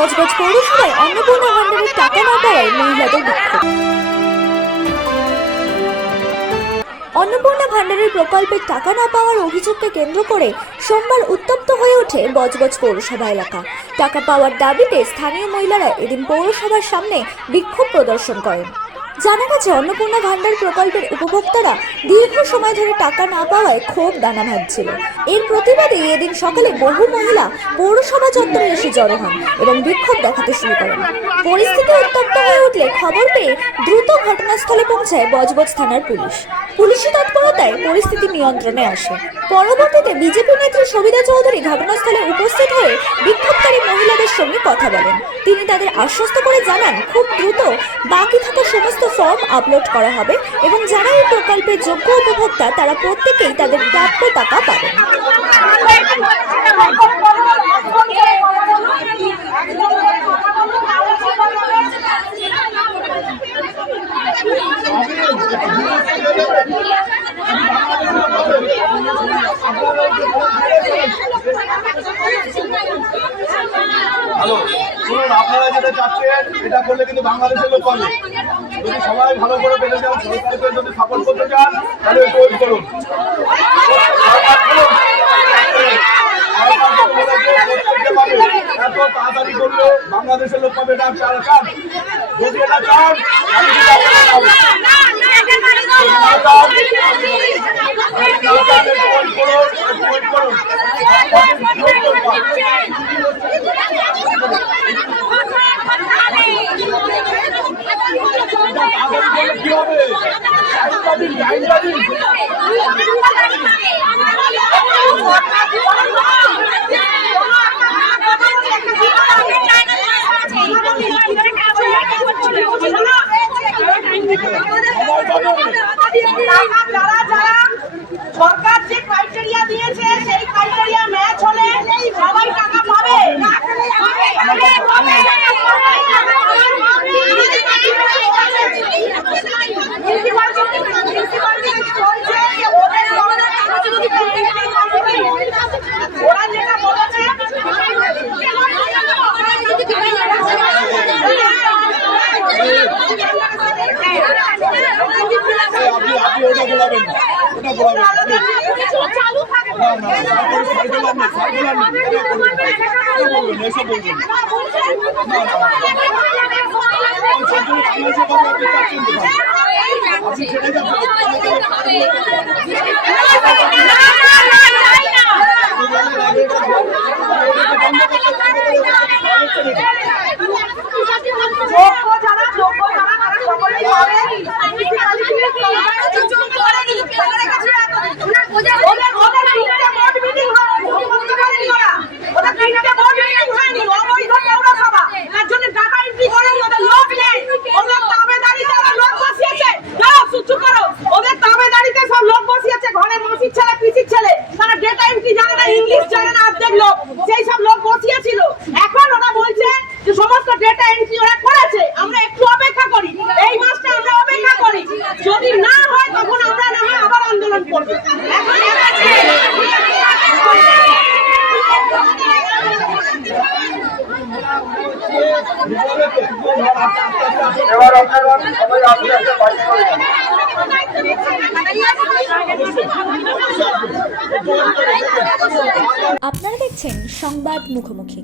বজবজ পৌরসভায় অন্নপূর্ণা ভান্ডারের টাকা না পাওয়ায় মহিলাদের বিক্ষোভ। অন্নপূর্ণা ভান্ডারের প্রকল্পের টাকা না পাওয়ার অভিযোগকে কেন্দ্র করে সোমবার উত্তপ্ত হয়ে ওঠে বজবজ পৌরসভা এলাকা। টাকা পাওয়ার দাবিতে স্থানীয় মহিলারা এদিন পৌরসভার সামনে বিক্ষোভ প্রদর্শন করেন। জানা গেছে, অন্নপূর্ণা ভান্ডার প্রকল্পের উপভোক্তারা দীর্ঘ সময় ধরে টাকা না পাওয়ায় ক্ষোভ দানা বাঁধছিল। এর প্রতিবাদে এদিন সকালে বহু মহিলা পৌরসভা চত্বরে এসে জড়ো হন এবং বিক্ষোভ দেখাতে শুরু করেন। পরিস্থিতি উত্তপ্ত হয়ে উঠলে খবর পেয়ে দ্রুত ঘটনাস্থলে পৌঁছায় বজবজ থানার পুলিশ। পুলিশি তৎপরতায় পরিস্থিতি নিয়ন্ত্রণে আসে। পরবর্তীতে বিজেপি নেত্রী সবিতা চৌধুরী ঘটনাস্থলে উপস্থিত হয়ে বিক্ষোভকারী মহিলাদের সঙ্গে কথা বলেন। তিনি তাদের আশ্বস্ত করে জানান, খুব দ্রুত বাকি থাকা সমস্ত ফর্ম আপলোড করা হবে এবং যারা এই প্রকল্পের যোগ্য উপভোক্তা তারা প্রত্যেকেই তাদের প্রাপ্য টাকা পাবেন। হ্যালো, শুনুন, আপনারা যেটা চাচ্ছেন এটা করলে কিন্তু বাংলাদেশের লোক পাবে। যদি সবাই ভালো করে পেতে চান, সরকারকে যদি সাপোর্ট করতে চান, তাহলে একটু ওয়েট করুন। এত তাড়াতাড়ি করলে বাংলাদেশের লোক পাবে। এটা আপনারা চান? যদি এটা চান কি হবে? সরকার যে ক্রাইটেরিয়া দিয়েছে সেই ক্রাইটেরিয়া ম্যাচ হলে সবাই টাকা পাবে। ওরা যেটা বলেছে আপনি ওটা বলাবেন না, ওটা বলাবেন এসব বলবেন আপনি সেটাই সেই সব লোক বসিয়েছিল। এখন ওরা বলছে যে সমস্ত ডেটা এন্ট্রি ওরা করেছে, আমরা একটু অপেক্ষা করি, এই মাসটা আমরা অপেক্ষা করি, যদি না হয় তখন আমরা না হয় আবার আন্দোলন করবো। আপনারা দেখছেন সংবাদ মুখোমুখি।